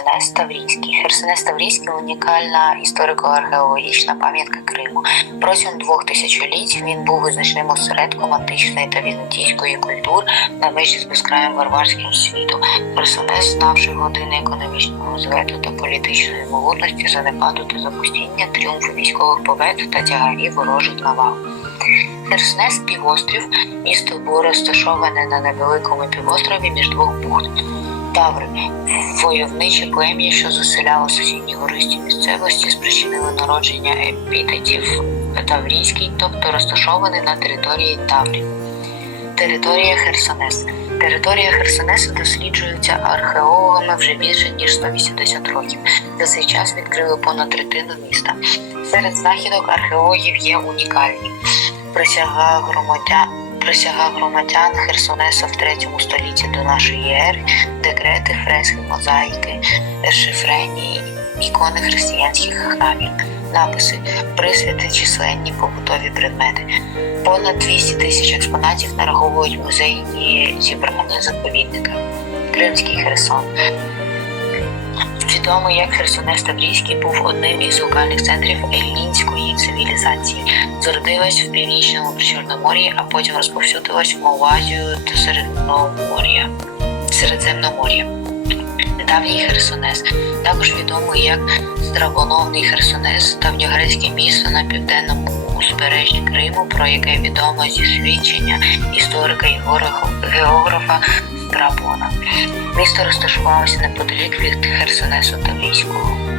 Херсонес Таврійський. Херсонес Таврійський унікальна історико-археологічна пам'ятка Криму. Протягом двох тисячоліть він був визначним осередком античної та візантійської культур на межі з безкраєм варварським світом. Херсонес, знавши години економічного звету та політичної могутності, занепаду та запустіння, тріумфу військових побед та тягарів ворожих навал. Херсонес півострів, місто було розташоване на невеликому півострові між двох бухт. Таври войовниче плем'я, що заселяло сусідні гористі місцевості, спричинили народження епітетів Таврійський, тобто розташований на території Таврів. Територія Херсонес. Територія Херсонесу досліджується археологами вже більше ніж 180 років. За цей час відкрили понад третину міста. Серед знахідок археологів є унікальні присяга громадян. Присяга громадян Херсонеса в 3 столітті до нашої ери, декрети, фрески, мозаїки, шифрені, ікони християнських храмів, написи, присвяти, численні побутові предмети. Понад 200 тисяч експонатів нараховують музейні зібрання заповідника. Кримський Херсон. Відомо, як Херсонес Таврійський був одним із локальних центрів елінської цивілізації. Зародилась в північному Причорномор'ї, а потім розповсюдилась в Малайзію та Середномор'я. Середземномор'я. Давній Херсонес, також відомий як Здравоновний Херсонес, давньогрецьке місто на південному узбережжі Криму, про яке відомо зі свідчення історика і географа Страбона. Місто розташувалося неподалік від Херсонесу Таврійського.